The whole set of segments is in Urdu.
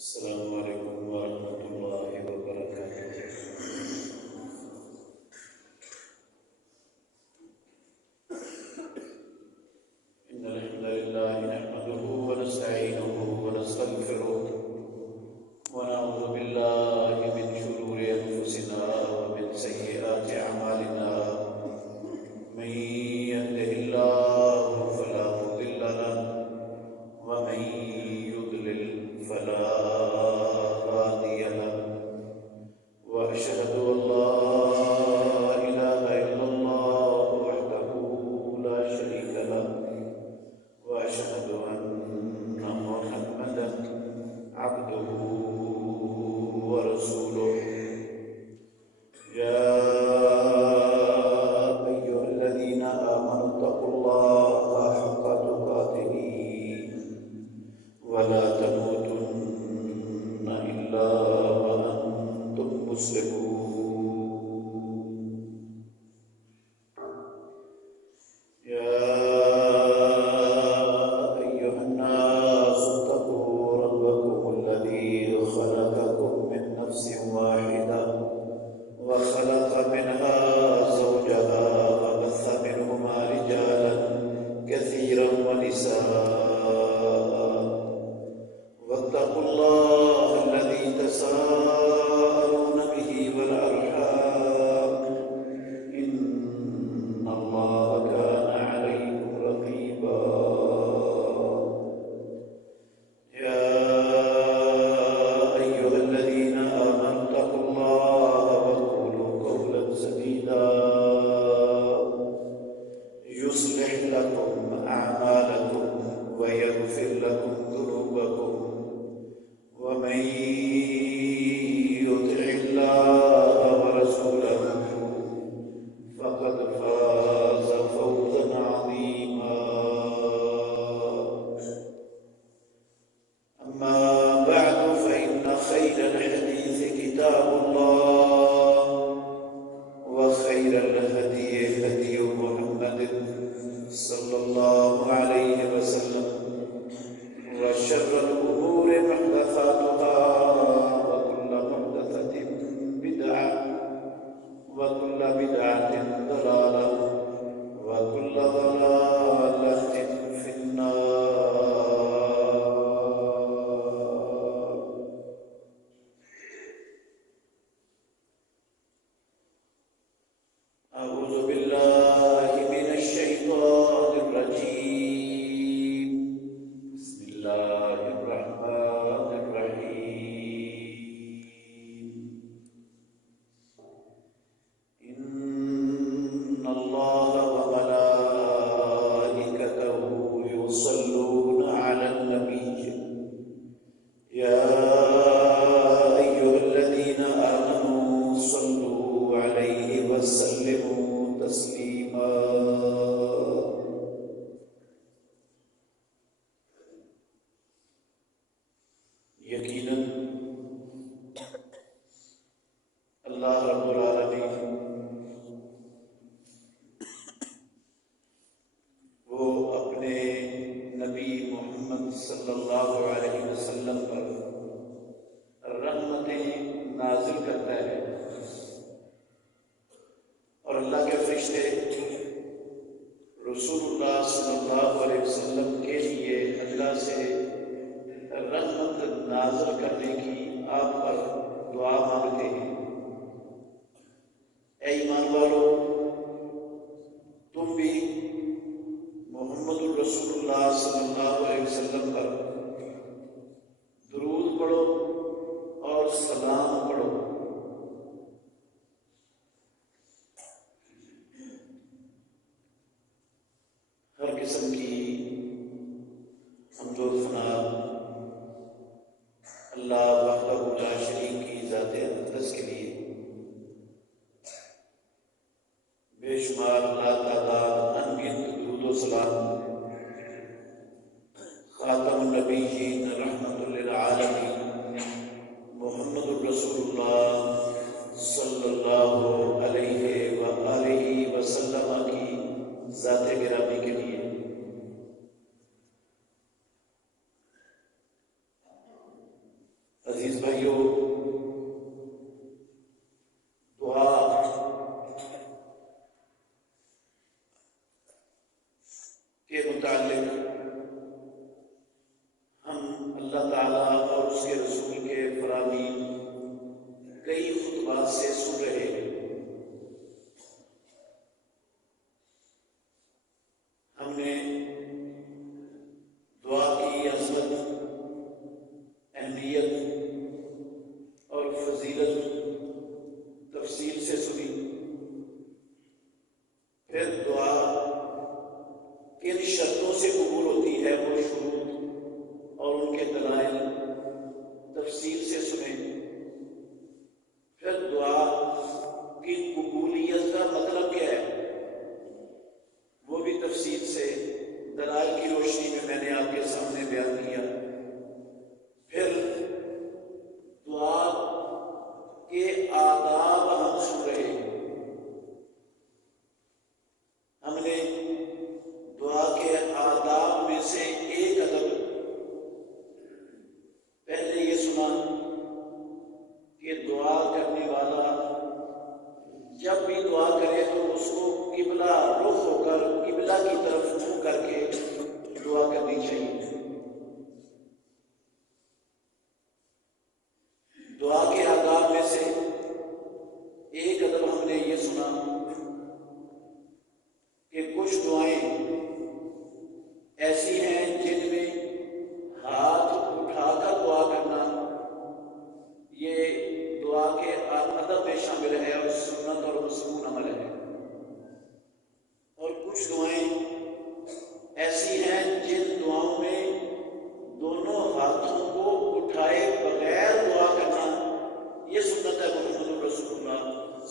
السلام علیکم ورحمۃ اللہ وبرکاتہ۔ إن الحمد لله نحمده ونستعينه ونستغفره ونعوذ بالله من شرور أنفسنا ومن سيئات أعمالنا، من يهده الله فلا مضل له ومن يضلل فلا هادي له، وأشهد أن لا إله إلا الله وحده لا شريك له، وأشهد أن محمدا عبده ورسوله. يا أيها الذين آمنوا اتقوا الله حق تقاته ولا تموتن إلا وأنتم مسلمون. يا أيها الناس اتقوا ربكم الذي خلقكم من نفس واحدة وخلق منها زوجها وبث منهما رجالا كثيرا ونساء، واتقوا الله الذي تساءلون به والأرحام إن الله كان عليكم رقيبا. يا أيها الذين آمنوا اتقوا الله وقولوا قولا سديدا يصلح لكم أعمالكم ويغفر لكم ذنوبكم، ومن يطع الله ورسوله فقد فاز فوزا عظيما. أما بعد فإن خير الحديث كتاب الله، وخير الهدي هدي محمد صلى الله عليه وسلم، وشر الأمور محدثاتها وكل محدثة بدعة وكل بدعة ضلالة وكل ضلالة في النار. أعوذ بالله من الشيطان الرجيم. بسم الله الرحمن الرحيم. إن الله وملائكته يصلون على النبي، يا أيها الذين آمنوا صلوا عليه وسلموا تسليما. یقیناً اللہ رب العالمین وہ اپنے نبی محمد صلی اللہ علیہ وسلم پر رحمتیں نازل کرتا ہے، اور اللہ کے فرشتے رسول اللہ صلی اللہ علیہ وسلم کے لیے اللہ سے رحمت نازل کرنے کی آپ پر دعا مانگتے ہیں۔ اے ایمان والو، تم بھی محمد الرسول اللہ صلی اللہ علیہ وسلم پر درود پڑھو اور سلام پڑھو۔ ہر قسم کی حمد و ثنا اللہ وحدہ لا شریک کی ذات اقدس کے لیے، بے شمار لا تعداد انگنت درود و سلام خاتم النبیین رحمت للعالمین محمد الرسول اللہ صلی اللہ علیہ وآلہ وسلم کی ذات گرامی کے لیے۔ عزیز بھائیوں، دعا کے متعلق ہم اللہ تعالیٰ اور اس کے رسول کے فرامین کئی خطبات سے سن رہے ہیں۔ ہم نے دعا کی عظمت، اہمیت اور فضیلت تفصیل سے سنی۔ پھر دعا کن شرطوں سے قبول ہوتی ہے وہ شروط اور ان کے دلائل تفصیل سے سنے۔ پھر دعا کی قبولیت کا مطلب کیا ہے وہ بھی تفصیل سے دلائل کی روشنی میں میں نے آپ کے سامنے بیان کیا۔ پھر دعا کے آداب ہم سن رہے ہیں۔ ہم نے دعا کے آداب میں سے ایک ادب پہلے یہ سنا کہ دعا کرنے والا جب بھی دعا کرے تو اس کو قبلہ رخ ہو کر قبلہ کی طرف منہ کر کے دعا کرنی چاہیے۔ دعا کے آداب میں سے ایک ادب ہم نے یہ سنا کہ کچھ دعائیں ایسی ہیں جن میں ہاتھ اٹھا کر دعا کرنا یہ دعا کے ادب میں شامل ہے اور سنت اور مسنون عمل ہے، اور کچھ دعائیں ایسی ہیں جن دعاؤں میں دونوں ہاتھوں کو اٹھائے بغیر دعا کرنا یہ سنت ہے محمد رسول اللہ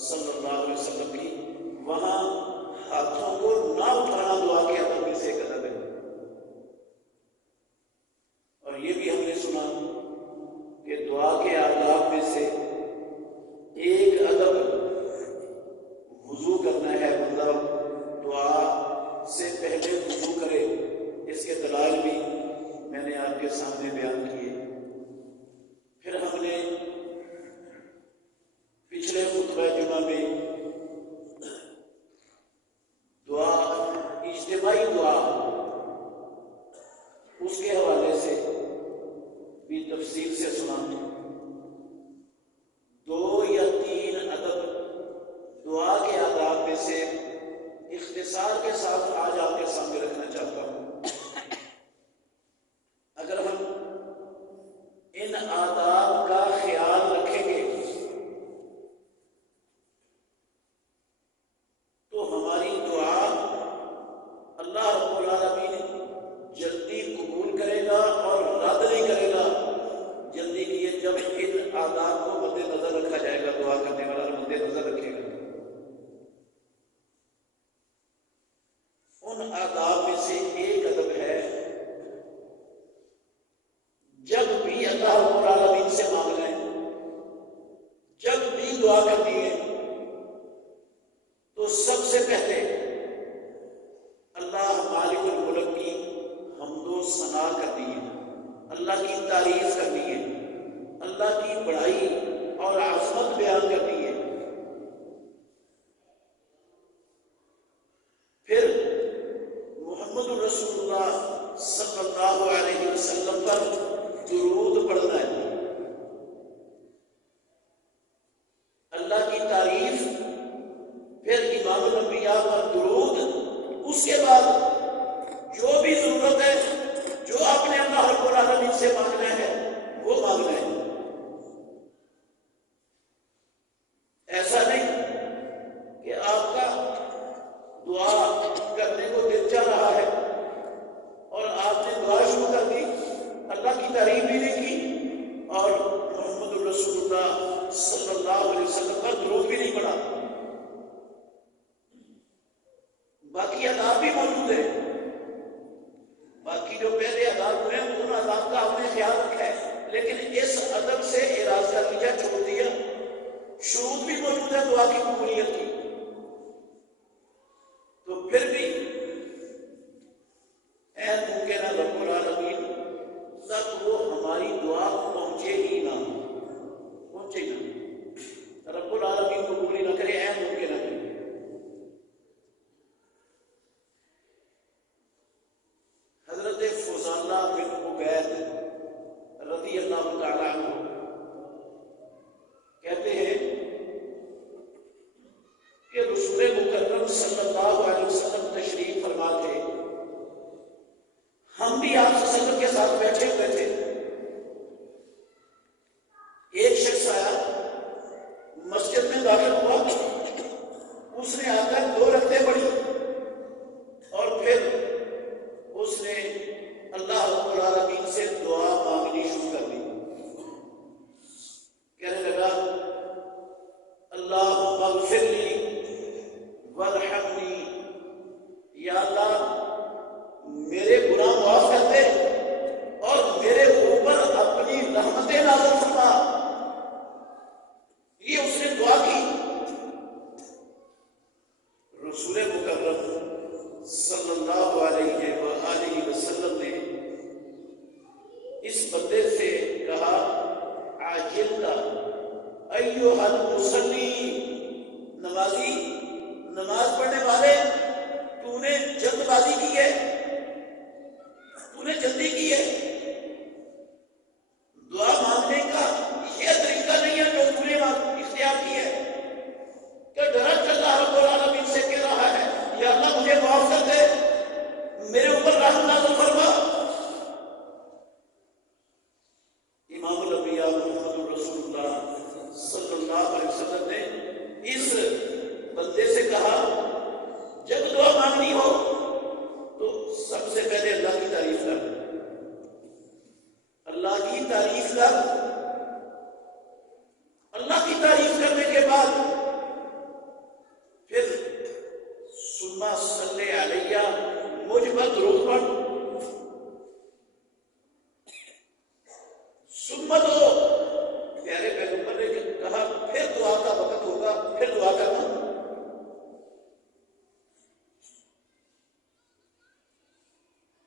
صلی اللہ علیہ وسلم کی۔ وہاں ہاتھوں کو نہ اٹھانا دعا کے ادب میں سے ایک ادب ہے۔ اور یہ بھی ہم نے سنا کہ دعا کے آداب میں سے ایک ادب وضو کرنا ہے، مطلب دعا سے پہلے وضو کرے۔ اس کے دلائل بھی میں نے آپ کے سامنے بیان کیے۔ پھر ہم نے پچھلے خطبہ جمعہ میں دعا، اجتماعی دعا، اس کے حوالے سے بھی تفصیل سے سنا۔ 2 یا 3 ادب دعا کے آداب میں سے اختصار کے ساتھ آج آپ کے سامنے رکھنا چاہتا ہوں۔ اگر ہم ان آداب کا خیال رکھیں گے تو ہماری دعا اللہ رب العالمین جلدی قبول کرے گا اور رد نہیں کرے گا۔ جلدی لیے جب ان آداب کو مد نظر رکھا جائے گا، دعا کرنے والا مد نظر رکھے گا۔ ان آداب میں سے ایک ادب ہے، جب بھی اللہ رب العالمین سے مانگنا ہے، جب بھی دعا کرنی ہے تو سب سے پہلے اللہ مالک الملک کی حمد و ثنا کرنی ہے، اللہ کی تعریف کرنی ہے، اللہ کی بڑائی اور عظمت بیان کرنی ہے۔ پھر محمد رسول اللہ صلی اللہ علیہ وسلم پر درود پڑھنا ہے، اللہ کی تعریف، پھر امام الانبیاء پر درود، اس کے بعد جو بھی ضرورت ہے، جو آپ نے اللہ رب العالمین سے مانگنا ہے وہ مانگنا ہے۔ ایسا نہیں کہ آپ کا دعا کرنے کو دل چاہ رہا ہے اور آپ نے دعا شروع کر دی، اللہ کی تعریف بھی نہیں کی اور محمد رسول اللہ صلی اللہ علیہ وسلم پر درود بھی نہیں پڑھا۔ باقی آداب بھی موجود ہیں، باقی جو پہلے آداب ہوئے ہیں ان آداب کا آپ نے خیال رکھا ہے، لیکن اس ادب سے اعراض کر دیا، چھوڑ دیا۔ شروط بھی موجود ہے دعا کی قبولیت کی، تو پھر بھی اے ممکن رب العالمین تک وہ ہماری دعا پہنچے ہی نہ۔ اللہ تعالیٰ عنہ کہتے ہیں کہ رسول مکرم صلی اللہ علیہ وسلم تشریف فرما تھے، ہم بھی آپ صلی اللہ علیہ وسلم کے ساتھ بیٹھے ہوئے تھے، ایک شخص آیا مسجد میں داخل ہوا، اس نے آ کر 2 رکعتیں پڑھی اور پھر اس نے اللہ رب العالمین سے دعا مانگنی شروع کر دی، کہنے لگا اللہم اغفر لی وارحمنی، یا اللہ میرے گناہ معاف کر دے اور میرے اوپر اپنی رحمتیں نازل فرما۔ یہ اس نے دعا کی۔ رسول مکرم صلی اللہ علیہ وآلہ وسلم نے اس بندے سے کہا عاجلتا ایھا المصلی، نمازی، نماز پڑھنے والے، تو نے جلد بازی کی ہے، تو نے جلدی کی ہے، دعا مانگنے کا یہ طریقہ نہیں ہے جو تو نے اختیار کی ہے، کہ ڈائریکٹ اللہ رب العالمین سے کہہ رہا ہے یا اللہ مجھے معاف کر دے، میرے اوپر رحم نازل فرما۔ امام الانبیاء محمد رسول اللہ صلی اللہ علیہ وسلم نے اس بندے سے کہا جب دعا مانگنی ہو تو سب سے پہلے اللہ کی تعریف کر، اللہ کی تعریف کر، اللہ کی تعریف کرنے کے بعد پھر ثم صلی علیہ، مجھ پر درود پڑھ، ثم دو، پیارے پیغمبر نے کہا پھر دعا کا وقت ہوگا، پھر دعا کرنا۔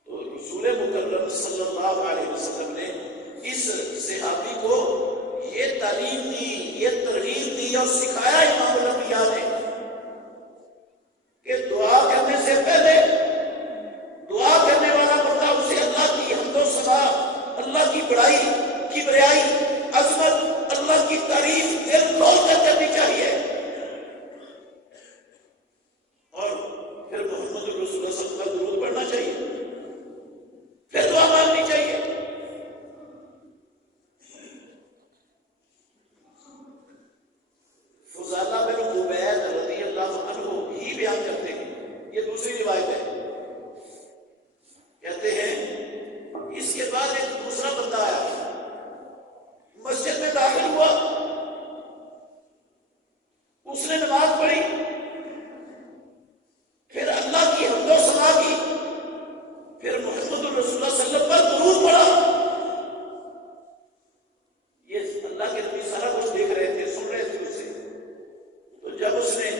تو رسول مکرم صلی اللہ علیہ وسلم نے اس صحابی کو یہ تعلیم دی، یہ ترغیب دی اور سکھایا امام الانبیاء نے کہ دعا کرنے سے پہلے دعا کرنے والا بندہ اسے اللہ کی حمد و ثنا، اللہ کی بڑائی، کبریائی، عظمت، اللہ کی تعریف دل کھول کر کرنی چاہیے، اور پھر محمد رسول اللہ صلی اللہ علیہ وسلم پر درود پڑھنا چاہیے، پھر دعا مانگنی چاہیے۔ فضالہ بن عبید رضی اللہ عنہ ہی بیان کرتے ہیں، یہ دوسری روایت ہے، کہتے ہیں اس کے بعد ایک دوسرا بندہ آیا، مسجد میں داخل ہوا، اس نے نماز پڑھی، پھر اللہ کی حمد و ثنا کی، پھر محمد الرسول اللہ صلی اللہ علیہ وسلم پر درود پڑھا۔ یہ اللہ کے نبی سارا کچھ دیکھ رہے تھے، سن رہے تھے اس سے، تو جب اس نے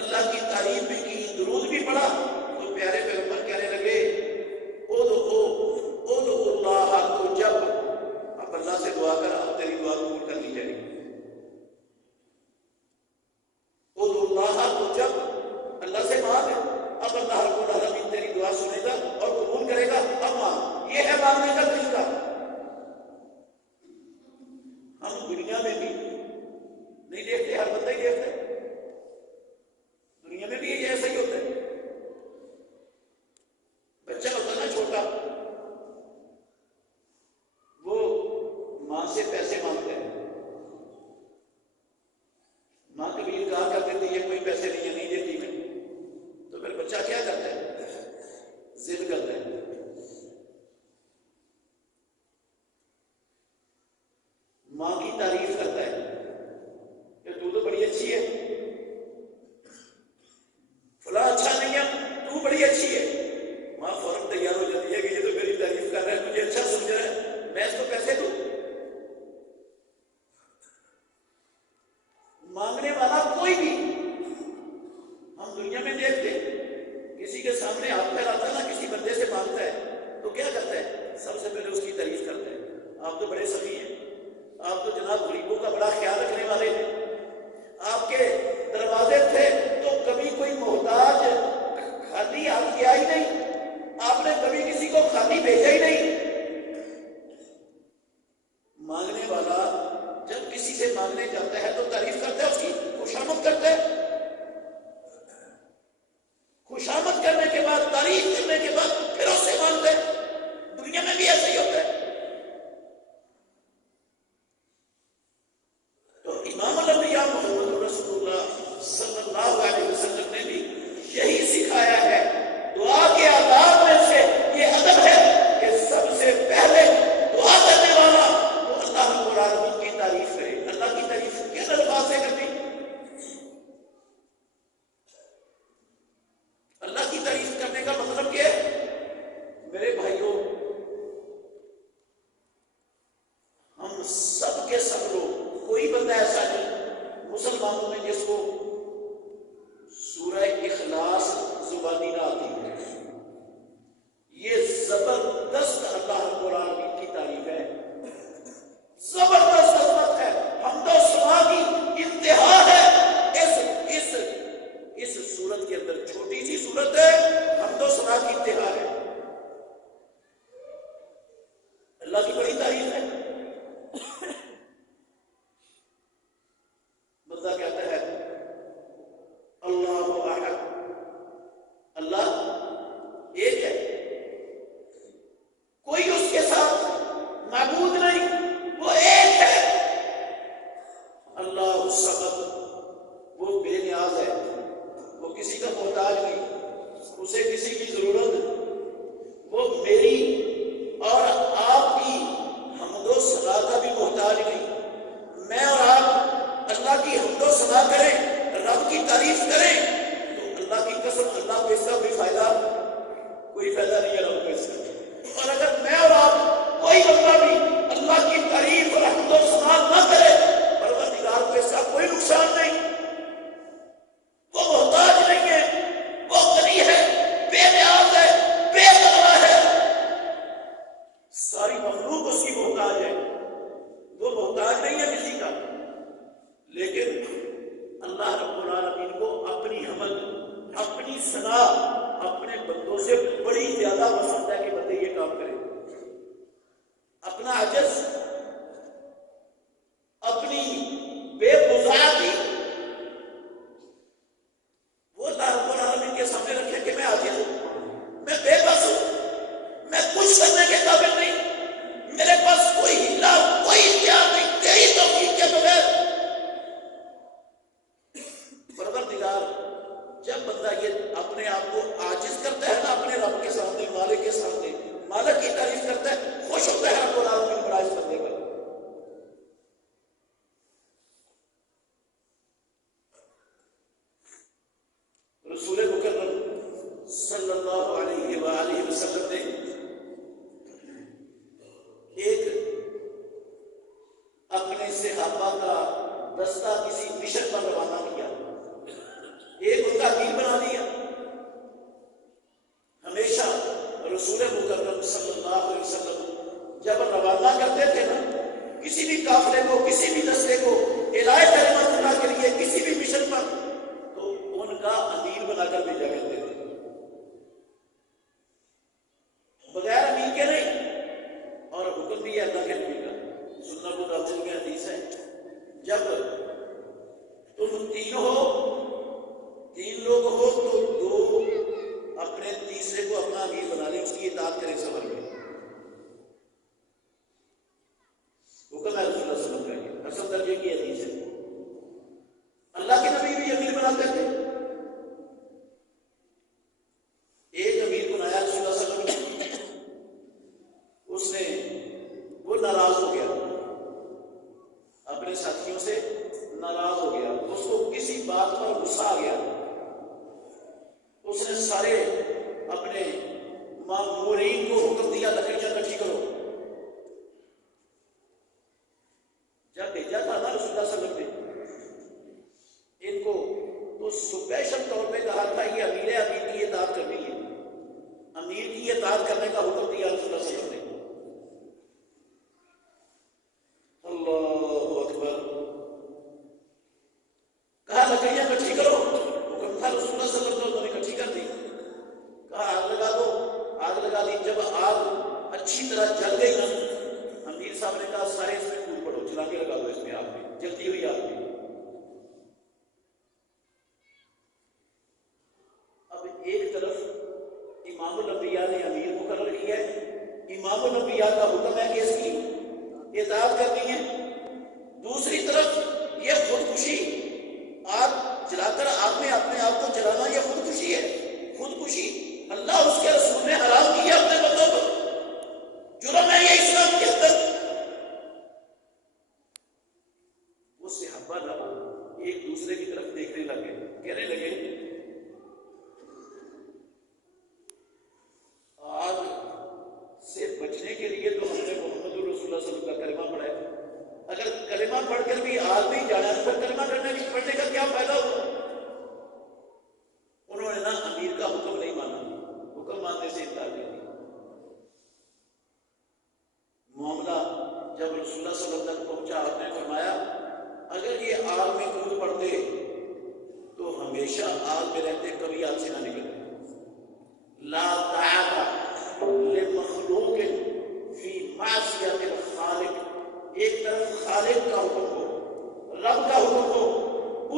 اللہ کی تعریف بھی کی، درود بھی پڑھا، تو پیارے پیغمبر کہنے لگے ادعو اللہ، تو جب اب اللہ سے دعا کر، اب تیری دعا قبول کر لی جائے گی، ادعو اللہ، تو جب اللہ سے مانگ، اب اللہ رب العالمین تیری دعا سنے گا اور قبول کرے گا، اب مانگ، یہ ہے مانگنے کا طریقہ۔ ہم دنیا میں بھی نہیں دیکھتے، ہر بندہ ہی دیکھتا ہے، دنیا میں بھی یہ ایسا ہی ہوتا ہے، بچہ ہوتا نا چھوٹا، وہ ماں سے پیسے مانگتا ہے، ماں کبھی کہا کر دیتی ہے کوئی پیسے نہیں ہے، نہیں دیتی میں، تو پھر بچہ کیا کرتا ہے؟ ضد کرتا ہے، ماں کی تعریف کرتا ہے کہ تو بڑی اچھی ہے، فلاں اچھا نہیں ہے، تو بڑی اچھی ہے، ماں فوراً تیار ہو جاتی ہے کہ یہ تو میری تعریف کر رہا ہے، مجھے اچھا سمجھ رہا ہے، میں اس کو پیسے دوں۔ مانگنے والا کوئی بھی ہم دنیا میں دیکھتے، کسی کے سامنے ہاتھ پھیلاتا ہے نا، کسی بندے سے مانگتا ہے تو کیا کرتا ہے؟ سب سے پہلے اس کی تعریف کرتا ہے، آپ تو بڑے سخی ہیں، آپ تو جناب غریبوں مانگنے والا جب کسی سے مانگنے جاتا ہے تو تعریف کرتا ہے، اس کی خوشامد کرتا ہے. خوشامد کرنے کے بعد، تعریف کرنے کے بعد پھر اس سے مانگتا ہے. دنیا میں بھی ایسا ہی ہوتا ہے. تو امام الانبیاء محمد رسول اللہ صلی اللہ علیہ وسلم نے بھی یہی سکھایا ہے. دعا کے آداب میں سے یہ ادب ہے کہ سب سے پہلے دعا کرنے والا وہ اللہ رب العالمین کی تعریف کرے. اللہ کی تعریف کن الفاظ سے کرنی؟ اللہ کی تعریف کرنے کا مطلب کیا ہے؟ میرے بھائیوں، ہم سب کے سب لوگ، کوئی بندہ ایسا نہیں مسلمانوں میں جس کو سورہ اخلاص زبانی نہ آتی ہے. یہ زبردست اللہ رب العالمین کی تعریف ہے، زبردست عظمت ہے، حمد و ثنا کی انتہا ہے. اس سورت کے اندر چھوٹی سی سورت ہے، حمد و ثنا کی انتہا ہے. اللہ کی بڑی تعریف ہے. بندہ کہتا ہے اللہ احد، اللہ ایک ہے، کوئی اس کے ساتھ معبود نہیں، وہ ایک ہے. اللہ الصمد، وہ بے نیاز ہے، وہ کسی کا محتاج نہیں، اسے کسی کی ضرورت نہیں. وہ میری اور آپ کی حمد و ثنا کا بھی محتاج نہیں. میں اور آپ اللہ کی حمد و ثنا کریں، رب کی تعریف کریں تو اللہ کی قسم اللہ کو اس کا کوئی فائدہ نہیں ہے رب کو اس کا. اور اگر میں اور آپ کوئی بندہ بھی اللہ کی تعریف اور حمد و ثنا نہ کرے، پروردگار کو اس کا کوئی نقصان نہیں. وہ محتاج نہیں ہے، وہ غنی ہے، بے نیاز ہے، بے قدرہ ہے. ساری مخلوق اس کی محتاج ہے، وہ محتاج نہیں ہے کسی کا. لیکن اللہ رب العالمین کو اپنی حمد، اپنی ثنا اپنے بندوں سے بڑی زیادہ پسند ہے کہ بندے یہ کام کریں. اپنا عجز، اپنی بے وضاحتی وہ اللہ رب العالمین کے سامنے رکھے کہ میں عاجز ہوں، میں بے بس ہوں، میں کچھ کرنے کے قابل نہیں، میرے پاس کوئی ہیلا، کوئی اختیار نہیں تیری توفیق کے بغیر. پروردگار جب بندہ یہ اپنے آپ کو عاجز کرتا ہے نا اپنے رب کے سامنے، مالک کے سامنے، مالک کی تعریف کرتا ہے، خوش ہوتا ہے رب العالمین بڑا اس بندے کا. رسول مکرم صلی اللہ علیہ وآلہ وسلم نے ایک اپنے صحابہ کا دستہ کسی مشن پر روانہ کیا، ایک ان کا امیر بنا دیا. ہمیشہ رسول مکرم صلی اللہ علیہ وسلم جب روانہ کرتے تھے نا کسی بھی قافلے کو، کسی بھی دستے کو اعلاء کلمت اللہ کے لیے کسی بھی مشن پر، تو ان کا امیر بنا کر بھیجا کرتے تھے، بغیر امیر کے نہیں. اور حکم بھی ہے اللہ کے نبی کا، سنن ابو داؤد میں حدیث ہے، جب تم تین لوگ ہو تو دو اپنے تیسرے کو اپنا امیر بنا لیں، اس کی اطاعت کریں سفر میں. حکم ہے رسول اللہ صلی اللہ علیہ وسلم کا، اصل درجے کی حدیث ہے. اللہ کے نبی بھی امیر بناتے تھے. ایک امیر بنایا رسول اللہ صلی اللہ علیہ وسلم نے، اس نے وہ ناراض ہو گیا، اپنے ساتھیوں سے ناراض ہو گیا، اس کو کسی بات پر غصہ آ گیا. اس نے سارے اپنے مامورین کو حکم دیا لکڑیاں اکٹھی کرو. جب بھیجا تھا نا رسول اللہ صلی اللہ علیہ وسلم نے ان کو، تو اسپیشل طور پہ کہا تھا یہ امیر کی اطاعت کرنی ہے، امیر کی اطاعت کرنے کا حکم دیا رسول اللہ صلی اللہ علیہ وسلم نے. اللہ اکبر. کہا لکڑیاں اکٹھی کرو، حکم تھا رسول اللہ صلی اللہ علیہ وسلم نے اکٹھی کر دی. کہا آگ لگا دو، آگ لگا دی. جب آگ اچھی طرح جل گئی نا، امیر صاحب نے کہا سارے اس میں جلتی ہوئی آتی. اب ایک طرف امام الانبیاء نے امیر مقرر کیا ہے، امام الانبیاء کا حکم ہے کہ اس کی اطاعت کرنی ہے. دوسری طرف یہ خودکشی، آگ جلا کر آگ میں اپنے آپ کو جلانا، یہ خودکشی ہے. خودکشی اللہ اس کے رسول نے حرام کیا اپنے بندوں پر، جرم ہے یہ اسلام کے اندر. وہ صحابہ نہ ایک دوسرے کی طرف دیکھنے لگے، کہنے لگے آگ سے بچنے کے لیے تو ہم نے محمد رسول اللہ صلی اللہ علیہ وسلم کا کلمہ پڑھا ہے، اگر کلمہ پڑھ کر بھی آگ نہیں جانا تو کلمہ پڑھنے کا کیا فائدہ ہوا؟ انہوں نے نا امیر کا حکم نہیں مانا، حکم ماننے سے انکار کر دیا. معاملہ جب رسول اللہ صلی اللہ علیہ وسلم تک پہنچا، آپ نے فرمایا اگر یہ آگ میں کود پڑتے تو ہمیشہ آگ میں رہتے، کبھی آگ سے نہ نکلتے. لا طاعت لمخلوق فی معصیت الخالق. ایک طرف خالق کا حکم ہو، رب کا حکم ہو،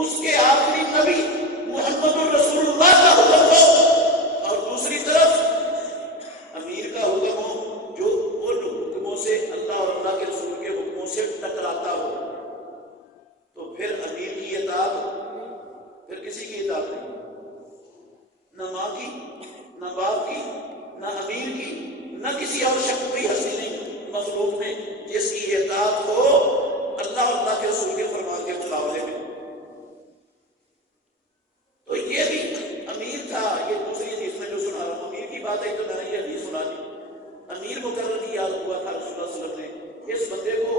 اس کے آخری نبی محمد الرسول اللہ کا حکم ہو، اور دوسری طرف امیر کا حکم ہو جو ان حکموں سے، اللہ اور اللہ کے رسول کے حکموں سے ٹکراتا ہو، تو پھر امیر کی اطاعت، پھر کسی کی اطاعت نہیں، نہ ماں کی، نہ باپ کی، نہ امیر کی، نہ کسی اور شخص کی ہستی نہیں مخلوق میں جس کی اطاعت ہو اللہ اور اللہ کے رسول کے فرمان کے مقابلے میں. تو یہ بھی امیر تھا. یہ دوسری حدیث میں جو سنا رہا ہوں، امیر کی بات ہے تو میں نے یہ حدیث سنا دی. امیر مقرر کیا ہوا تھا رسول اللہ صلی اللہ علیہ وسلم نے. اس بندے کو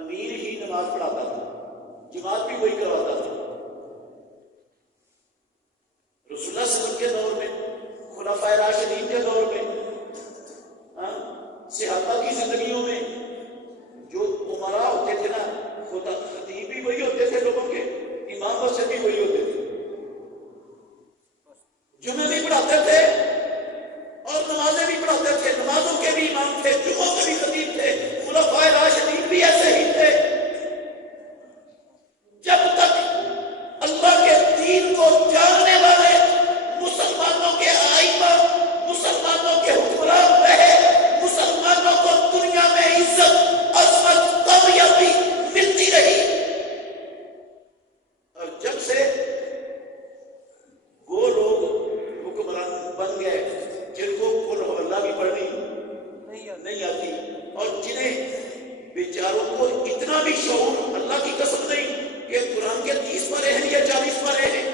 امیر ہی نماز پڑھاتا تھا، جماعت بھی وہی کرواتا تھا. رسول اللہ صلی اللہ علیہ وسلم کے دور میں، خلفائے راشدین کے دور میں، صحابہ کی زندگیوں میں جو عمراء ہوتے تھے نا، خدا خطیب بھی وہی ہوتے تھے لوگوں کے، امام مسجد بھی وہی ہوتے تھے، جمعے بھی پڑھاتے تھے اور نمازیں بھی پڑھاتے تھے، نمازوں کے بھی امام تھے، جمعوں کے بھی خطیب تھے. خلفائے راشدین بھی ایسے ہی تھے. جب تک اللہ کے دین کو جاننے والے مسلمانوں کے آئمہ، مسلمانوں کے حکمران رہے، مسلمانوں کو دنیا میں عزت، عظمت، کامیابی ملتی رہی. اور جب سے وہ لوگ حکمران بن گئے جن کو قل ہو اللہ بھی پڑھنی نہیں آتی، اور جنہیں بیچاروں کو اتنا بھی شعور اللہ کی قسم نہیں کہ قرآن کے 30 پارے ہیں یا 40 پارے ہیں،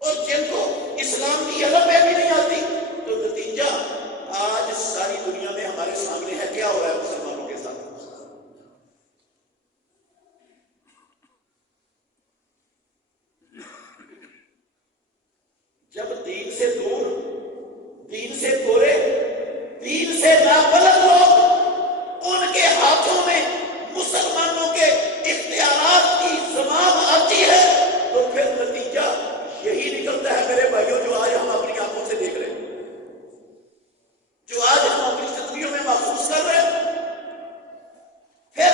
اور جن کو اسلام کی علم میں بھی نہیں آتی، تو نتیجہ آج ساری دنیا میں ہمارے سامنے ہے. کیا ہو رہا ہے مسلمانوں کے ساتھ؟ جب دین سے دور، دین سے کورے، دین سے نابلد لوگ، ان کے ہاتھوں میں مسلمانوں کے اختیارات کی زمام آتی ہے، تو پھر نتیجہ یہی نکلتا ہے میرے بھائیوں، جو آج ہم اپنی آنکھوں سے دیکھ رہے ہیں، جو آج ہم اپنی زندگیوں میں محسوس کر رہے ہیں. پھر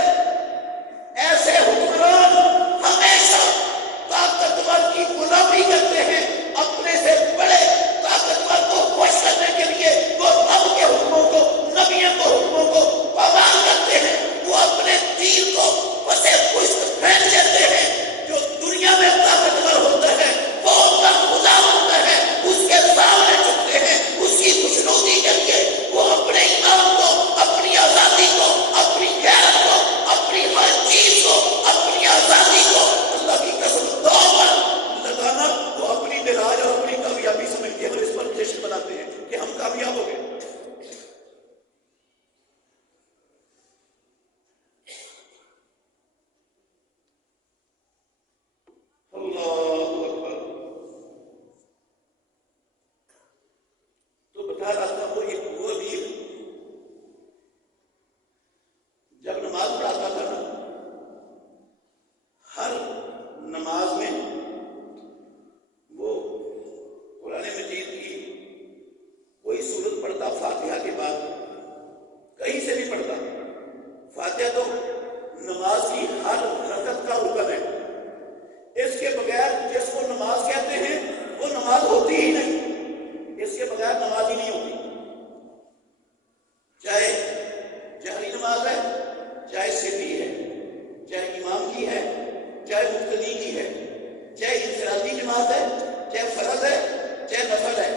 ایسے حکمران ہمیشہ طاقتور کی غلامی کرتے ہیں، اپنے سے بڑے طاقتور کو خوش کرنے کے لیے وہ رب کے حکموں کو، نبیوں کے حکموں کو پامال کرتے ہیں. وہ اپنے دین کو بسے پشت پھینک دیتے ہیں. جو دنیا میں طاقتور ہوتا ہے وہ اپنا خدا ہوتا ہے، اس کے سامنے جھکتے ہیں اس کی خوشنودی کے لیے. وہ اپنے ایمان کو، اپنی آزادی کو، اپنی غیرت کو، اپنی ہر چیز کو، اپنی آزادی کو اللہ کی قسم داؤں لگانا وہ اپنی دلاج اور اپنی کامیابی سمجھتے ہیں، اور اس پر جشن مناتے ہیں کہ ہم کامیاب ہو گئے. اللہ اکبر. تو بتا رہا تھا وہ امیر جب نماز پڑھاتا تھا نا، ہر نماز میں وہ قرآن مجید کی کوئی سورت پڑھتا، فاتحہ کے بعد کہیں سے بھی پڑھتا، فاتحہ تو نماز کی ہر رکعت کا رکن ہے. اس کے بغیر جس کو نماز کہتے ہیں وہ نماز ہوتی ہی نہیں. اس کے بغیر نماز ہی نہیں ہوتی. چاہے جہری نماز ہے، چاہے سری ہے، چاہے امام کی ہے، چاہے مقتدی کی ہے، چاہے انفرادی نماز ہے، چاہے فرض ہے، چاہے نفل ہے.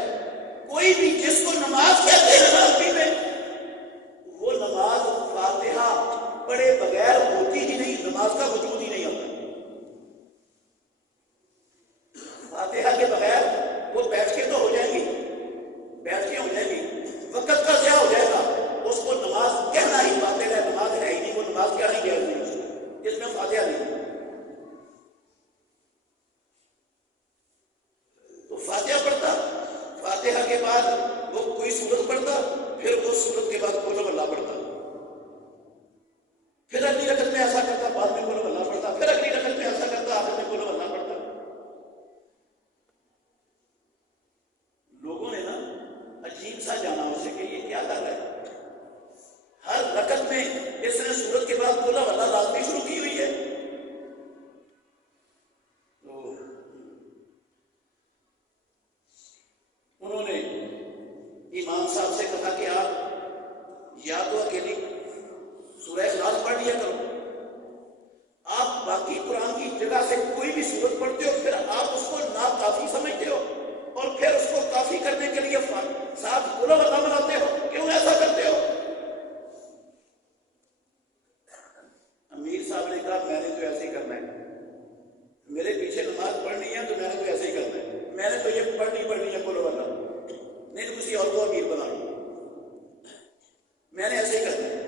کوئی بھی جس کو نماز کہتے ہیں عربی میں، وہ نماز فاتحہ پڑھے بغیر ہوتی ہی نہیں. نماز کا وجود ہی نہیں ہوتا. فاتحہ کے بغیر وہ بیٹھ کے تو ہو جائیں گی، بیٹھ کے ہو جائیں گی، وقت کا ضیاع ہو جائے گا. اس کو نماز کہنا ہی باطل ہے. نماز ہے ہی نہیں. وہ نماز کیا نہیں کہہ رہی اس میں فاتحہ نہیں. تو فاتحہ پڑھتا، فاتحہ کے بعد وہ کوئی سورت پڑھتا، پھر اس سورت کے بعد قل اللہ پڑھتا، پھر اگلی رکعت میں ایسا کرتا، بعد میں قل اللہ پڑھتا، پھر اگلی رکعت میں ایسا کرتا، آخر میں قل اللہ پڑھتا. لوگوں نے نا عجیب سا جانا اسے کہ یہ کیا کر رہا ہے. ہر رکعت میں اس نے سورت کے بعد قل اللہ لازمی شروع کی ہوئی ہے. تو انہوں نے امام صاحب سے کہا کہ آپ یا تو اکیلی سورہ اخلاص پڑھ لیا کرو، آپ باقی قرآن کی جگہ سے کوئی بھی سورت پڑھتے ہو، پھر آپ اس کو ناکافی سمجھتے ہو اور پھر اس کو کافی کرنے کے لیے ساتھ قل اللہ بناتے ہو. کیوں ایسا کرتے ہو؟ امیر صاحب نے کہا میں نے تو ایسے ہی کرنا ہے. میرے پیچھے نماز پڑھنی ہے تو میں نے تو ایسے ہی کرنا ہے. میں نے تو یہ پڑھنی ہے قل اللہ، نہیں تو کسی اور کو امیر بنا لوں. میں نے ایسے ہی کرنا ہے.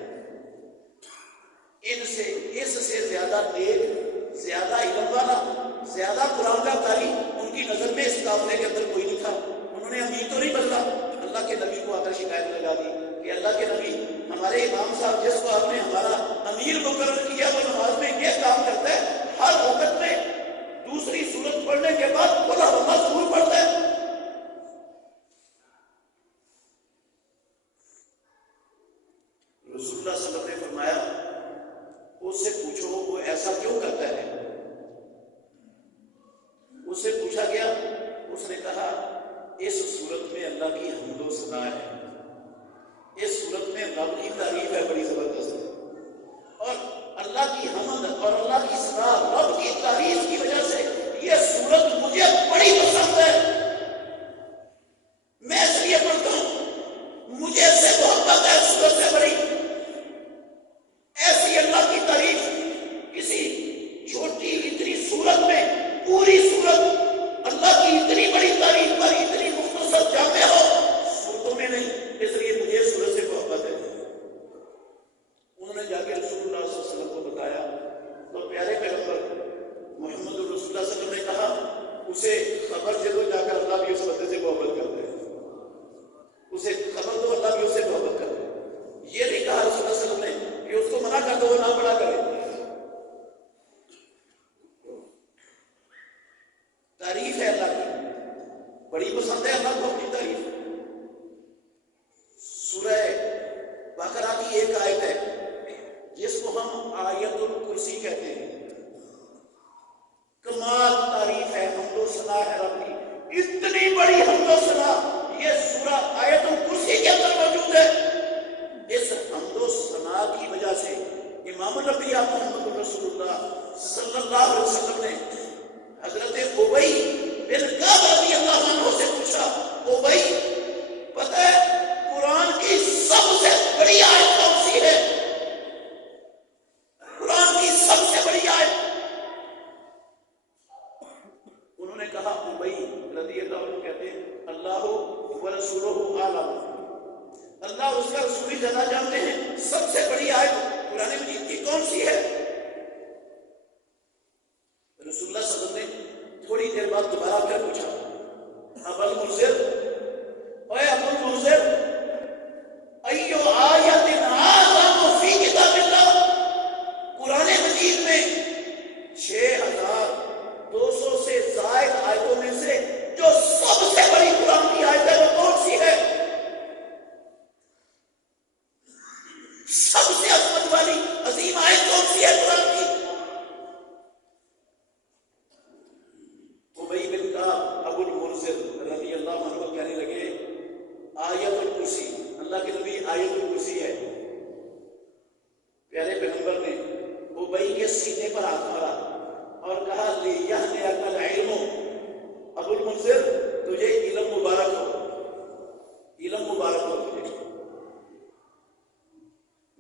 اس سے زیادہ نیک، زیادہ علم والا، زیادہ قرآن کا قاری ان کی نظر میں اس قافلے کے اندر کوئی نہیں تھا. انہوں نے امیر تو نہیں بدلا. اللہ کے نبی کو آ کر شکایت لگا دی کہ اللہ کے نبی، ہمارے امام صاحب جس کو آپ نے ہمارا امیر مقرر کیا وہ نماز میں یہ کام کرتا ہے، ہر وقت میں دوسری سورت پڑھنے کے بعد قل اللہ ضرور پڑھتا ہے. رسول اللہ صلی اللہ علیہ وسلم نے فرمایا اس سے پوچھو وہ ایسا کیوں کرتا ہے. اس سے پوچھا گیا، اس نے کہا اس صورت میں اللہ کی حمد و ثنا ہے، اس صورت میں رب کی تعریف ہے بڑی زبردست، اور اللہ کی حمد اور اللہ کی ثنا، رب کی تعریف کی وجہ سے یہ صورت مجھے بڑی پسند ہے. میں اس لیے پڑھتا ہوں، مجھے اس سے محبت ہے صورت سے بڑی. ایسی اللہ کی تعریف کسی چھوٹی اتنی صورت میں، پوری صورت اللہ کی اتنی بڑی تعریف پر اتنی مختصر جامع ہو، صورتوں میں نہیں. اس لیے مجھے صورت سے محبت ہے. انہوں نے جا کے رسول اللہ صلی اللہ علیہ وسلم کو بتایا تو پیارے پیغمبر محمد رسول اللہ صلی اللہ علیہ وسلم نے کہا اسے خبر دے دو جا کر اللہ بھی اس بندے سے محبت کرتے ہیں. اسے خبر دو اللہ بھی اس سے محبت کرتے ہیں. یہ نہیں کہا رسول اللہ صلی اللہ علیہ وسلم نے کہ اس کو منع کر دو وہ نہ پڑھا کرے. تعریف ہے اللہ کی، بڑی پسند ہے اللہ کو اپنی تعریف. سورہ بقرہ کی ایک آیت ہے جس کو ہم آیت الکرسی کہتے ہیں. کمال تعریف ہے، حمد و ثنا ہے رب کی. اتنی بڑی حمد و ثنا یہ سورہ آیت الکرسی کے اندر موجود ہے. اس حمد و ثنا کی وجہ سے امام الانبیاء محمد رسول اللہ صلی اللہ علیہ وسلم نے حضرت ابی بن کعب رضی اللہ عنہ سے پوچھا، ابی پتہ ہے قرآن کی سب سے بڑی آیت کون سی ہے؟ قرآن کی سب سے بڑی آیت. انہوں نے کہا ابی رضی اللہ عنہ کہتے ہیں اللہ پیارے پیغمبر نے ابئی کے سینے پر ہاتھ مارا اور کہا لِيَهْدِيَكَ الْعِلْمُ، ابو المنذر تجھے علم مبارک ہو، علم مبارک ہو تجھے،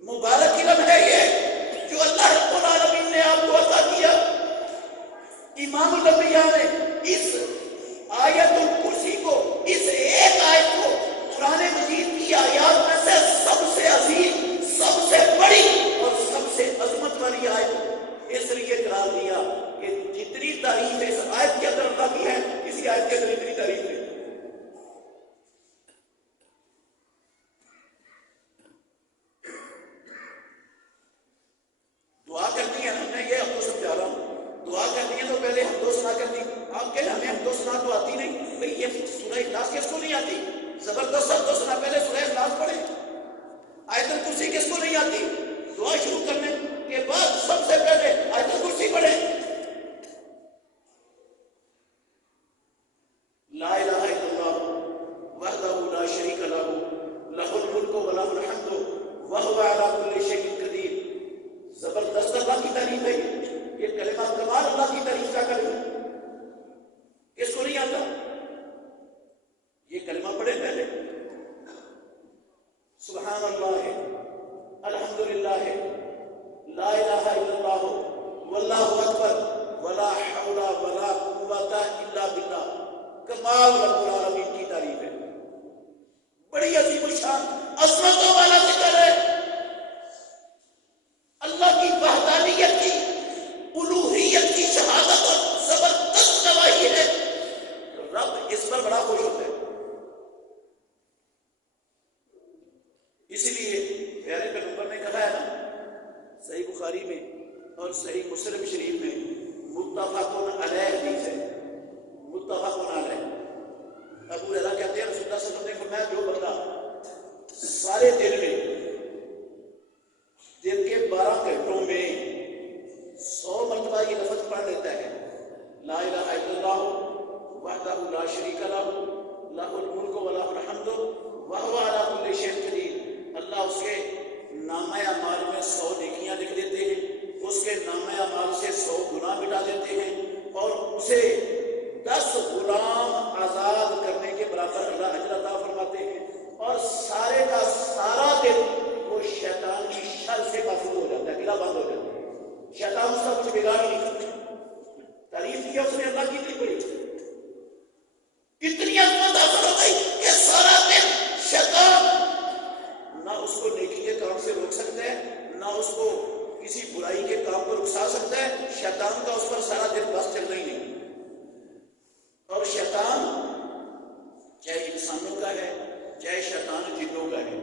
مبارک علم ہے یہ جو اللہ رب العالمین نے آپ کو عطا کیا۔ امام الانبیاء نے اس آیت الکرسی کو، اس ایک آیت کو قرآن مجید کی آیات میں سے سب سے عظیم، سب سے بڑی اور سب سے عظمت والی آیت اس لیے قرار دیا کہ جتنی تعریف اس آیت کے اندر اللہ کی ہے کسی آیت کے اندر اتنی تعریف نہیں۔ دعا کرنی ہے، میں یہ آپ کو سمجھا رہا ہوں، دعا کرنی ہے تو پہلے حمد و ثنا کرنی۔ آپ کہیں ہمیں حمد و ثنا تو آتی نہیں، بھئی یہ سورہ اخلاص کس کو نہیں آتی؟ زبردست حمد و ثنا پہلے سورہ اخلاص پڑھیں۔ آیت الکرسی کس کو نہیں آتی؟ دعا شروع کرنے کے بعد سب سے پہلے آیت الکرسی پڑھیں۔ لا الہ الا اللہ وحدہ لا شریک لہ لہ الملک و لہ الحمد وہو علی کل شیء قدیر۔ زبردست اللہ کی تعریف ہے یہ کلمہ، کمال اللہ کی تعریف کا کلمہ، کس کو نہیں آتا؟ یہ کلمہ پڑھے پہلے، سبحان اللہ، الحمدللہ، لا الہ الا اللہ واللہ اکبر ولا حول ولا قوت الا باللہ۔ کمال رب العالمین کی تعریف ہے، بڑی عظیم الشان عظمتوں والا ذکر ہے، اللہ کی وحدانیت کی، الوہیت کی شہادت اور زبردست گواہی ہے۔ رب اس پر بڑا خوش ہوتا ہے۔ اسی لیے پیارے پیغمبر نے کہا ہے نا، صحیح بخاری میں اور صحیح مسلم شریف میں متفق علیہ حدیث ہے، متفق علیہ۔ ابو ہریرہ کہتے ہیں رسول اللہ صلی اللہ علیہ وسلم نے فرمایا جو بندہ سارے دن میں، دن کے 12 گھنٹوں میں 100 مرتبہ یہ لفظ پڑھ لیتا ہے، لا الہ الا اللہ وحدہ لا شریک لہ لہ الملک و لہ الحمد وہو علی کل شیء قدیر، اللہ اس کے نامہ اعمال میں 100 نیکیاں لکھ دیتے ہیں، اس کے نامہ اعمال سے 100 گناہ مٹا دیتے ہیں، اور اسے 10 غلام آزاد کرنے کے برابر اللہ اجر عطا فرماتے ہیں، اور سارے کا سارا دن وہ شیطان کی شر سے محفوظ ہو جاتا ہے، گلا بند ہو جاتا ہے، شیطان اس کا کچھ بگاڑ نہیں کرتا۔ تعریف کیا اس نے اللہ کی، اتنی بڑی، اتنی عظمت حاصل ہو گئی کہ سارا دن شیطان نہ اس کو نیکی کے کام سے روک سکتا ہے، نہ اس کو کسی برائی کے کام پر اکسا سکتا ہے۔ شیطان کا اس پر سارا دن بس چلنا ہی نہیں۔ اور شیطان چاہے انسانوں کا ہے چاہے شیطان جنوں کا ہے،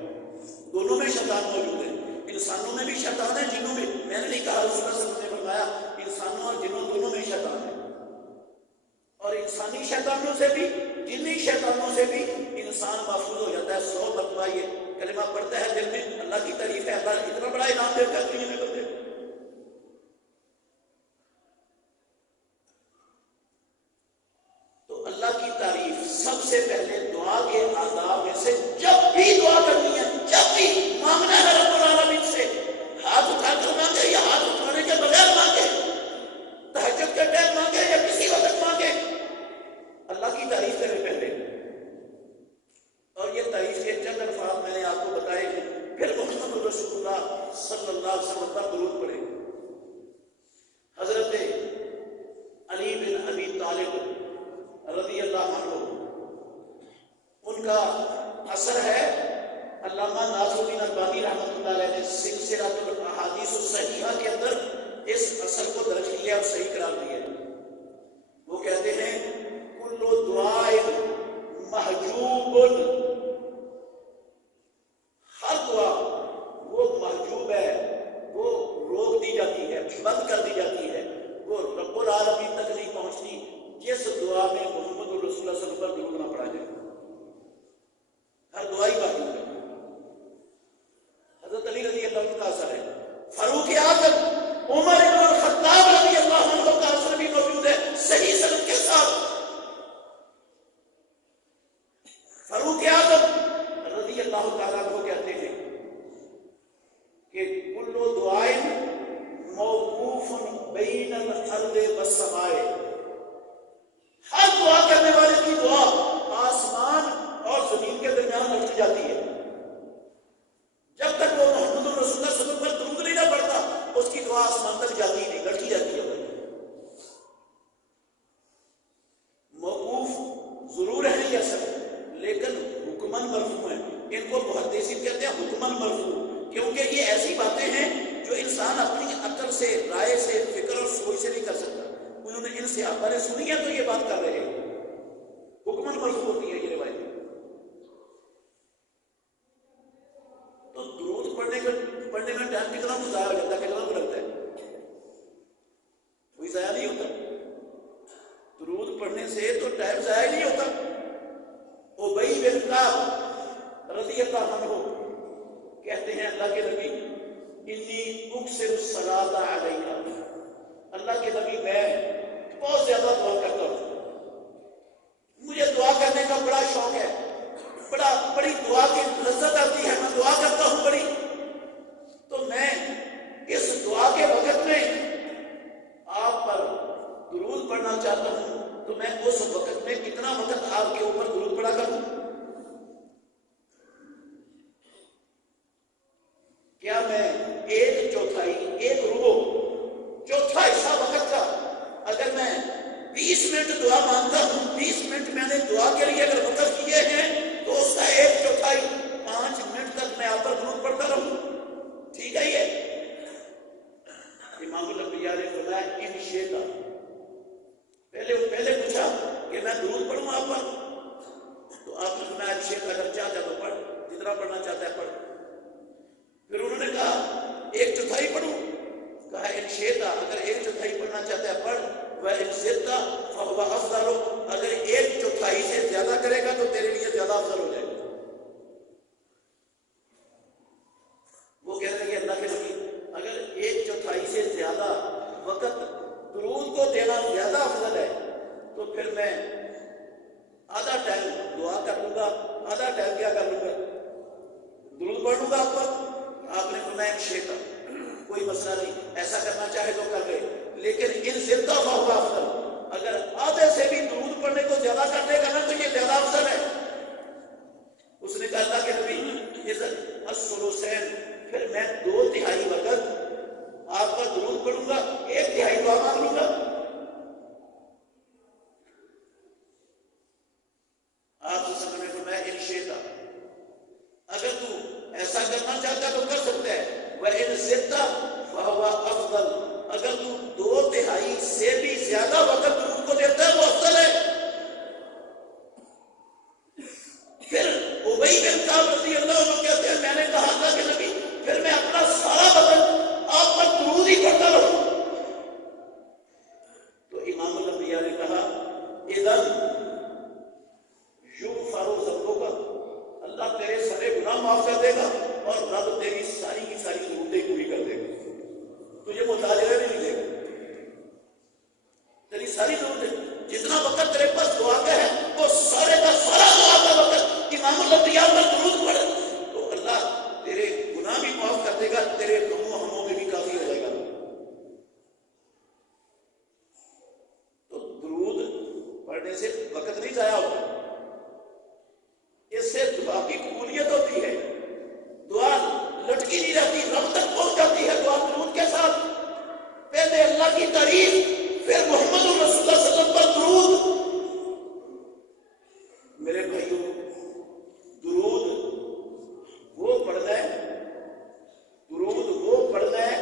دونوں میں شیطان موجود ہے۔ انسانوں میں بھی شیطان ہے، جنوں میں، میں نے نہیں کہا، رسول اللہ صلی اللہ علیہ وسلم نے فرمایا انسانوں اور جنوں دونوں میں شیطان ہے، اور انسانی شیطانوں سے بھی جنی شیطانوں سے بھی انسان محفوظ ہو جاتا ہے۔ 100 مرتبہ یہ کلمہ پڑھتا ہے دل میں، اللہ کی تعریف ہے، اللہ اتنا بڑا انعام دیتا ہے دنیا میں بندے۔ تو اللہ کی تعریف سب سے پہلے دعا کے آداب میں سے، جب بھی دعا کرنی ہے، جب بھی مانگنا ہے رب العالمین سے، ہاتھ اٹھا کر مانگے یا ہاتھ اٹھانے کے بغیر مانگے، تہجد کے ٹائم مانگے یا کسی وقت مانگے، اللہ کی تعریف کرے پہلے۔ اور یہ تعریف کے چند الفاظ میں نے آپ کو بتائے ہیں، پھر محمد رسول اللہ صلی اللہ علیہ وسلم پر درود پڑھیں۔ حضرت علی بن ابی طالب رضی اللہ عنہ، ان کا اثر ہے، علامہ ناصر الدین البانی رحمۃ اللہ علیہ نے سلسلہ الاحادیث الصحیحہ کے اندر اس اثر کو درج کیا اور صحیح قرار دیا۔ وہ کہتے ہیں کل دعاء محجوب، ہر دعا وہ محجوب ہے، وہ روک دی جاتی ہے، بند کر دی جاتی ہے، وہ رب العالمین تک نہیں پہنچتی جس دعا میں محمد رسول اللہ صلی اللہ علیہ وسلم پر درود نہ پڑھا جائے۔ ہر دعا ہی محجوب ہے۔ حضرت علی رضی اللہ عنہ کا اثر ہے، فاروق اعظم عمر بن الخطاب رضی اللہ عنہ کا اثر بھی موجود ہے صحیح سند کے ساتھ۔ فاروق اعظم رضی اللہ تعالیٰ عنہ کہتے ہیں کہ کل دعائے موقوف بین الارض والسماء، ہر دعا کرنے والے کی دعا آسمان اور زمین کے درمیان لٹک جاتی ہے. جب تک وہ محمد رسول اللہ صلی اللہ علیہ وسلم پر درود نہیں نہ پڑتا اس کی دعا آسمان تک جاتی ہی نہیں، لٹکی جاتی ہے. موقوف ضرور ہے یہ اثر، لیکن حکمن مرفوع ہیں. ان کو محدثین کہتے ہیں حکمن مرفوع، کیونکہ یہ ایسی باتیں ہیں جو انسان اپنی عقل سے، رائے سے، فکر اور سوچ سے نہیں کر سکتا. انہوں نے ان صحابہ نے سنی ہے تو یہ بات کر رہے ہیں. حکمن مرفوع ہوتی ہے یہ روایت. تو درود پڑھنے میں ٹائم کتنا ضائع ہو جاتا ہے، کتنا لگتا ہے؟ کوئی ضائع نہیں ہوتا. درود پڑھنے سے تو ٹائم ضائع نہیں ہوتا. ابی بن کعب رضی اللہ عنہ کہتے ہیں اللہ کے نبی انی اکثر الصلاۃ علیک، اللہ کے نبی میں بہت زیادہ دعا کرتا ہوں، مجھے دعا کرنے کا بڑا شوق ہے، بڑی دعا کی لذت آتی ہے، میں دعا کرتا ہوں بڑی. تو میں اس دعا کے وقت میں آپ پر درود پڑھنا چاہتا ہوں، تو میں اس وقت میں کتنا وقت آپ کے اوپر درود پڑھا کروں؟ کیا میں ایک چوتھائی، ایک ربع، چوتھا حصہ وقت کا اگر میں 20 منٹ دعا مانگتا ہوں، 20 منٹ میں نے دعا کے لیے اگر وقت کیے ہیں تو اس کا ایک چوتھائی 5 منٹ تک میں آپ پر درود پڑھتا رہوں؟ ٹھیک ہے. یہ امام الانبیاء نے فرمایا ان شئت، پہلے پوچھا کہ میں درود پڑھوں آپ پر، تو آپ نے فرمایا ان شئت، اگر چاہتا تو پڑھ، جتنا پڑھنا چاہتا ہے پڑھ. پھر انہوں نے کہا ایک چوتھائی پڑھوں، کہا ان شئت، اگر ایک چوتھائی پڑھنا چاہتا ہے پڑھ، وَإِن زِدْتَ فَهُوَ أَفْضَلُ، اگر ایک چوتھائی سے زیادہ کرے گا تو تیرے لیے زیادہ افضل ہو جائے گا. وہ کہہ رہے ہیں اللہ کے نبی اگر ایک چوتھائی سے زیادہ وقت درود کو دینا زیادہ افضل ہے تو پھر میں آدھا ٹائم دعا کر لوں گا، آدھا ٹائم کیا کر لوں گا؟ درود پڑھ لوں گا آپ پر. آپ نے فرمایا ان شئت، کوئی مسئلہ نہیں، ایسا کرنا چاہے تو کر لے، لیکن ان زدت فہو افضل، اگر آدھے سے بھی درود پڑھنے کو زیادہ کر دے گا نا تو یہ زیادہ افضل ہے. اس نے کہا اللہ کے نبی اذن الثلثین، پھر میں 2/3 وقت آپ پر درود پڑھوں گا، 1/3 دعا مانگ لوں گا. آپ سے سمجھ میں فرمایا ان شئت، اگر تو ایسا کرنا چاہتا تو کر سکتا ہے. وَإِن زِدْتَ فَهُوَ أَفْضَلُ، اگر تو 2/3 سے بھی زیادہ وقت درود کو دیتا ہے وہ افضل ہے. پھر ابی بن کعب رضی اللہ عنہ کہتے ہیں میں نے کہا اللہ کے نبی پھر میں اپنا سارا وقت آپ پر درود ہی پڑھتا رہوں. تو امام الانبیاء نے کہا اذن یغفر ذنبک، اللہ تیرے سارے گناہ معاف کر دے گا اور رب تیری ساری کی ساری ضرورتیں پوری کر دے گا، تجھے محتاج نہیں دے گا. تیری ساری ضرورتیں، جتنا وقت تیرے پاس دعا کا ہے وہ سارے کا سارا دعا کا وقت امام الانبیاء پر درود پڑھ تو اللہ تیرے گناہ بھی معاف کر دے گا، تیرے غم و ہموں میں بھی کافی ہو جائے گا. تو درود پڑھنے سے وقت نہیں ضائع ہوتا، اس سے دعا کی قبولیت ہوتی ہے، دعا لٹکی نہیں رہتی، رب تک پہنچ جاتی ہے دعا درود کے ساتھ. پہلے اللہ کی تعریف، پھر محمد رسول اللہ صلی اللہ علیہ وسلم پر درود. میرے بھائیوں درود وہ پڑھنا ہے، درود وہ پڑھنا ہے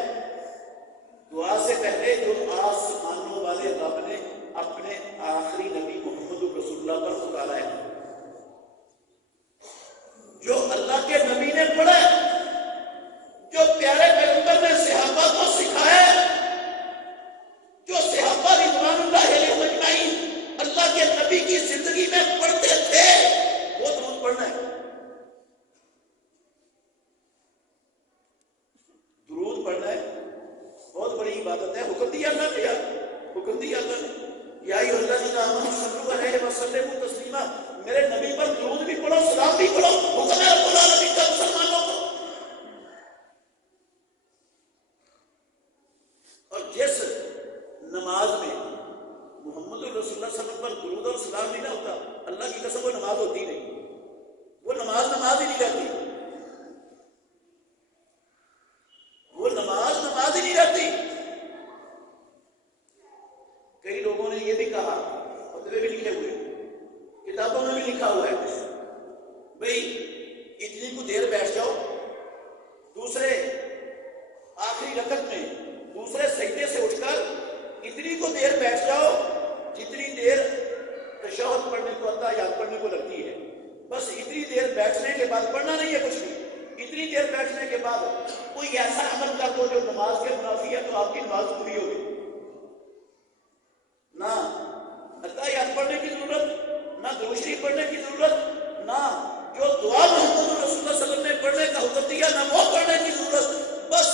دعا سے پہلے جو آسمانوں والے رب نے اپنے آخری نبی محمد رسول اللہ پر اتارا ہے، جو اللہ کے نبی نے پڑھا ہے، جو پیارے پیغمبر نے صحابہ کو سکھایا ہے، جو صحابہ رضوان اللہ علیہم اجمعین اللہ کے نبی کی زندگی میں پڑھتے تھے، وہ درود پڑھنا ہے. درود پڑھنا ہے بہت بڑی عبادت ہے. حکم دیا اللہ نے، حکم دیا اللہ نے یا ایھا الذین آمنوا صلوا علیہ وسلموا تسلیما، میرے نبی پر درود بھی پڑھو، سلام بھی پڑھو، حکم ہے رب العالمین کا مسلمانوں کو. نماز میں محمد الرسول اللہ صلی اللہ علیہ وسلم پر درود اور سلام نہیں نہ ہوتا، اللہ کی قسم وہ نماز ہوتی نہیں، وہ نماز ہی نہیں رہتی، وہ نماز ہی نہیں رہتی۔ کئی لوگوں نے یہ بھی کہا، فتوے بھی لکھے ہوئے، کتابوں میں بھی لکھا ہوا ہے، بھئی اتنی کو دیر بیٹھ جاؤ، دوسرے آخری رکعت میں دوسرے سجدے سے اٹھ کر اتنی کو دیر بیٹھ جاؤ جتنی دیر تشہد پڑھنے کو اتحیات پڑھنے کو لگتی ہے، بس اتنی دیر بیٹھنے کے بعد پڑھنا نہیں ہے کچھ بھی، اتنی دیر بیٹھنے کے بعد کوئی ایسا عمل کر دو جو نماز کے منافی ہے تو آپ کی نماز پوری ہوگی۔ نہ اتحیات پڑھنے کی ضرورت، نہ درود شریف پڑھنے کی ضرورت، نہ جو دعا محمد رسول اللہ صلی اللہ علیہ وسلم نے پڑھنے کا حکم دیا نہ وہ پڑھنے کی ضرورت، بس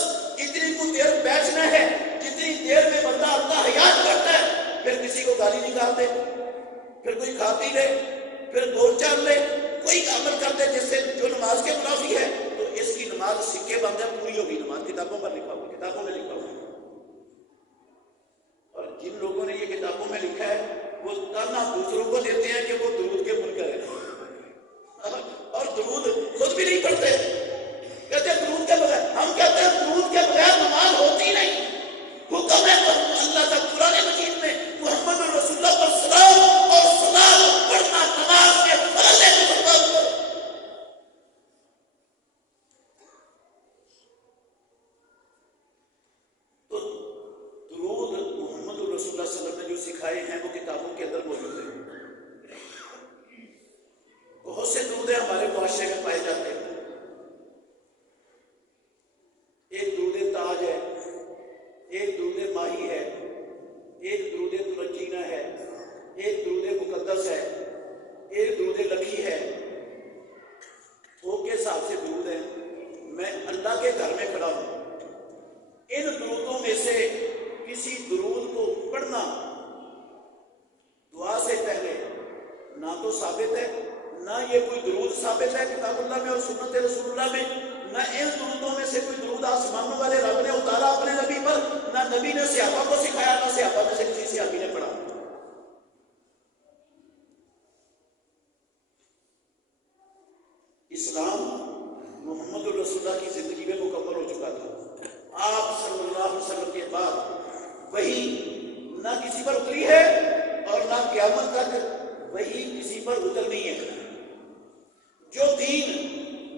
اتنی کو دیر بیٹھنا ہے جتنی دیر میں بندہ اتحیات پڑھتا ہے، پھر کسی کو گالی نکالتے، پھر کوئی کھا پی لے، پھر بول چال لے، کوئی عمل کر دے جس سے جو نماز کے منافی ہے، تو اس کی نماز سکے بند ہے، پوری ہوگی نماز، کتابوں پر لکھا ہوا، کتابوں میں لکھا ہوا۔ اور جن لوگوں نے یہ کتابوں میں لکھا ہے وہ تانا دوسروں کو دیتے ہیں کہ وہ درود کے منکر ہیں، اور درود خود بھی نہیں پڑھتے، کہتے ہیں درود کے بغیر، ہم کہتے ہیں درود کے بغیر نماز ہوتی نہیں، حکم ہے اللہ کا قرآن مجید میں محمد رسول اللہ پر سلام اور سلام پڑھنا نماز کے فرض ہے۔ تو درود محمد رسول اللہ صلی اللہ علیہ وسلم نے جو سکھائے ہیں وہ کتابوں کے اندر موجود ہیں۔ بہت سے درود ہمارے معاشرے میں پائے جاتے ہیں، ایک درود تاج ہے، ایک درود ماہی ہے، ایک درود ترجینا ہے، ایک درود مقدس ہے، ایک درود لکھی ہے، تھوک کے حساب سے درود ہے۔ میں اللہ کے گھر میں کھڑا ہوں، ان درودوں میں سے کسی درود کو پڑھنا دعا سے پہلے نہ تو ثابت ہے، نہ یہ کوئی درود ثابت ہے کتاب اللہ میں اور سنت رسول اللہ میں، نہ ان درودوں میں سے کوئی درود آسمانوں والے رب نے اتارا اپنے نبی پر، نہ نبی نے صحابہ کو سکھایا، نہ صحابہ میں سے کسی صحابی نے پڑھا۔ اسلام محمد الرسول اللہ کی زندگی میں مکمل ہو چکا تھا، آپ صلی اللہ علیہ وسلم کے بعد وہی نہ کسی پر اتری ہے اور نہ قیامت تک وہی کسی پر اترنی ہے۔ جو دین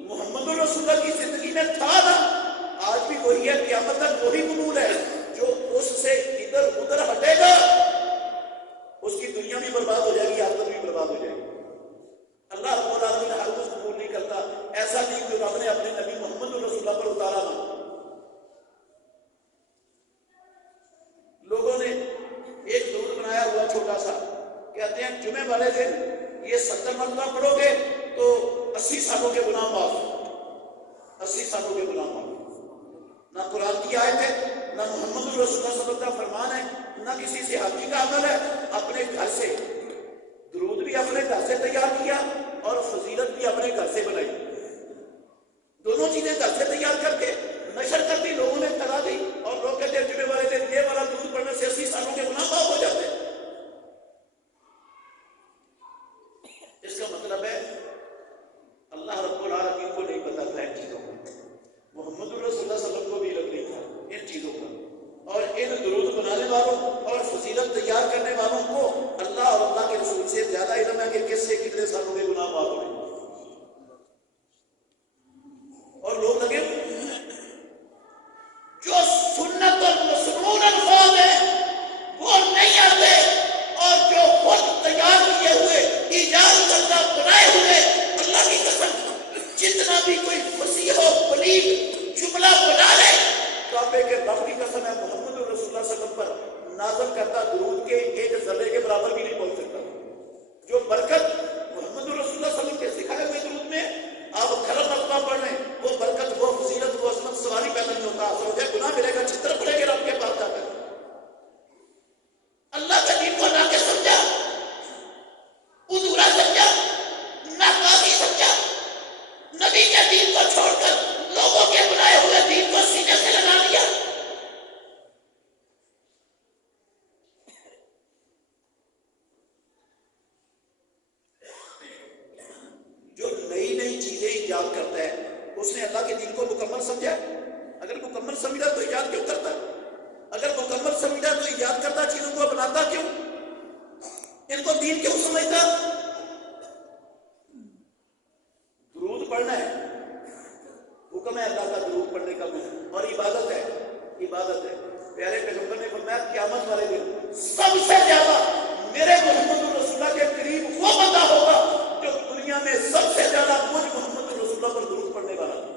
محمد الرسول اللہ کی زندگی میں تھا نا آج بھی وہی ہے، قیامت تک وہی قبول ہے۔ جو اس سے ادھر ادھر ہٹے گا اس کی دنیا بھی برباد ہو جائے گی، آخرت بھی برباد ہو جائے گی۔ اللہ رب العالمین ہر کچھ قبول نہیں کرتا ایسا دین جو رب نے اپنے نبی محمد الرسول اللہ پر اتارا نا۔ لوگوں نے ایک درود بنایا ہوا چھوٹا سا، کہتے ہیں جمعے والے دن یہ 70 مرتبہ پڑھو گے تو 80 سالوں کے گناہ معاف، 80 سالوں کے گناہ معاف۔ نہ قرآن کی آیت ہے، نہ محمد الرسول اللہ صلی اللہ علیہ وسلم کا فرمان ہے، نہ کسی صحابی کا عمل ہے۔ اپنے گھر سے درود بھی اپنے گھر سے تیار کیا اور فضیلت بھی اپنے گھر سے بنائی، دونوں چیزیں گھر سے تیار کر کے نشر کر دی، لوگوں نے کرا دی، اور لوگ کہتے ہیں جمعے والے دن یہ والا درود پڑھنے سے 80 سالوں کے گناہ معاف ہو جاتے ہیں۔ اس کا مطلب ہے اللہ رب العالمین کو نہیں پتا تھا ان چیزوں کا، محمد الرسول اللہ صلی اللہ علیہ وسلم کو بھی علم نہیں تھا ان چیزوں کا، اور ان درود بنانے والوں اور فضیلت تیار کرنے والوں کو اللہ اور اللہ کے رسول سے زیادہ علم ہے کہ کس سے کتنے سالوں کے گناہ معاف ہوئے، اور لوگ لگے جو سنت اور مسنون الفاظ ہیں وہ نہیں آتے، اور جو خود تیار کیے ہوئے ایجاد کردہ بنائے ہوئے اللہ کی قسم جتنا بھی کوئی فصیح و بلیغ جملہ بنا لے، کعبے کے رب کی قسم ہے محمد رسول اللہ صلی اللہ علیہ وسلم پر نازل کرتا درود کے ایک ذرے کے برابر بھی نہیں پہنچ سکتا۔ جو برکت محمد رسول اللہ صلی اللہ علیہ وسلم کے سکھائے ہوئے درود میں آپ کھرم مرتبہ پڑھ لیں، وہ برکت، وہ فضیلت، وہ عظمت سواری پیدا نہیں ہوتا، اثر ہو جائے گناہ ملے گا، چھتر پڑے گا رب کے پاس جا کر۔ اللہ کے دین کو ناقص سمجھا، ادھورا سمجھا، ناکافی سمجھا، نبی کے دین کو چھوڑ کر لوگوں کے بنائے ہوئے دین کو سینے سے لگا لیا۔ اس نے اللہ کے دین کو مکمل سمجھا؟ اگر مکمل سمجھا تو ایجاد کیوں کرتا؟ اگر مکمل سمجھا تو ایجاد کرتا چیزوں کو اپناتا کیوں؟ ان کو دین کیوں سمجھتا؟ درود پڑھنا ہے، حکم ہے اللہ کا درود پڑھنے کا، اور عبادت ہے، عبادت ہے۔ پیارے پیغمبر نے فرمایا قیامت والے دن سب سے زیادہ میرے محمد رسول اللہ کے قریب وہ بندہ ہوگا جو دنیا میں سب سے زیادہ مجھ محمد رسول اللہ پر درود پڑھنے والا ہے۔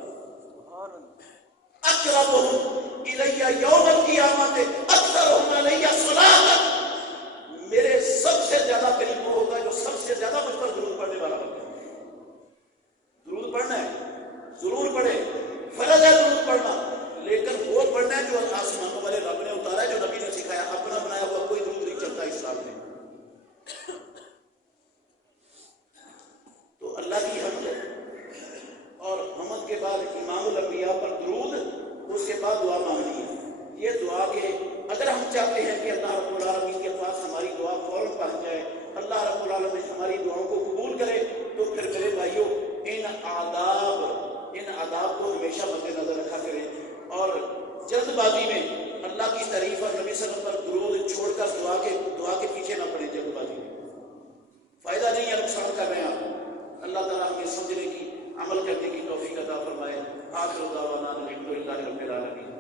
اقربہم الیہ یوم القیامت اکثرہم علیہ صلاۃ، میرے سب سے زیادہ قریب وہ ہوگا جو سب سے زیادہ مجھ پر درود پڑھنے والا ہوگا۔ درود پڑھنا ہے، ضرور پڑھے، فرض ہے درود پڑھنا، لیکن وہ پڑھنا ہے جو آسمانوں والے رب نے اتارا ہے، جو نبی نے سکھایا۔ اپنا بنایا ہوا کوئی درود نہیں چلتا اسلام میں۔ تو اللہ کی حمد اور حمد کے بعد امام الانبیاء پر درود، اس کے بعد دعا مانگنی ہے۔ یہ دعا کے اگر ہم چاہتے ہیں کہ اللہ رب العالمین کے پاس ہماری دعا فوراً پہنچ جائے، اللہ رب العالمین ہماری دعاؤں کو قبول کرے، تو پھر میرے بھائیوں ان آداب کو ہمیشہ مد نظر رکھا کریں، اور جلد بازی میں اللہ کی تعریف اور نبی صلی اللہ علیہ وسلم پر درود چھوڑ کر دعا کے پیچھے نہ پڑیں۔ جلد بازی میں فائدہ نہیں ہے، نقصان کر رہے ہیں آپ۔ اللہ تعالیٰ ہمیں سمجھنے کی، عمل کرنے کی توفیق عطا فرمائے۔ آخر دعوانا الحمدللہ رب العالمین۔